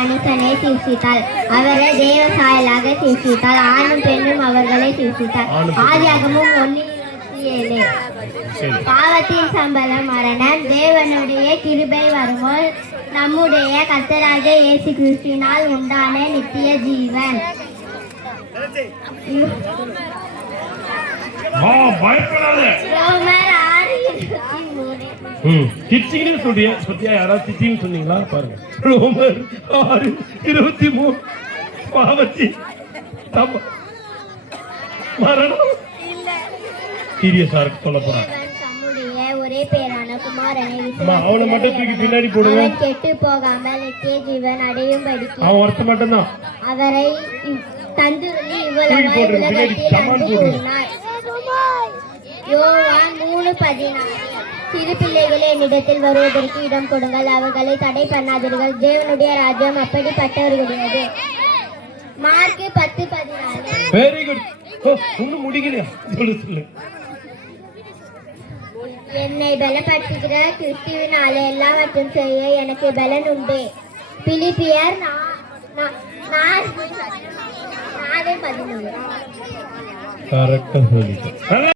மனுஷனை சிருஷ்டித்தாள். அவரை தேவ சாயலாக சிருஷ்டித்தாள். ஆணும் பெண்ணும் அவர்களை சிருஷ்டித்தாள். ஆதியாகமம் 1:27. பாவத்தின் சம்பளம் மரணம். தேவனுடைய கிருபை வருமோ நம்முடைய கர்த்தராகிய இயேசு கிறிஸ்துவினால் உண்டான நித்திய ஜீவன். ரோமர் 6:23. யாராவது திட்டின்னு சொன்னீங்களா? பாருங்க, ரோமர் 6:23. பாவத்தின் மரணம் சீரியஸா இருக்கு சொல்ல போறான். ஒரே பேரான குமாரனை அவனை மட்டும் தூக்கி பின்னாடி போடுங்க. கெட்டு போகாமல் நித்திய ஜீவன் அடையும்படிக்கு அவன் ஒருத்த மட்டும் தான் அவரை தந்துருளி இவ்வளவாய் உலகத்தில் அன்பு கூர்ந்தார். யோவான் 3:16. சிறு பிள்ளைகளே என்னிடத்தில் வருவதற்கு இடம் கொடுங்கள், அவர்களை தடை பண்ணாதீர்கள், தேவனுடைய ராஜ்யம் அப்படிப்பட்டவர்களுடையது. மார்க் 10:14. Very good. இன்னும் முடிக்கலையா? சொல்லு. என்னை பலப்படுத்துகிற கிறிஸ்துவினாலே எல்லாவற்றும் செய்ய எனக்கு பலன் உண்டு. பிலிப்பியர் 4:11. கரெக்டா சொல்லிட்டேன்.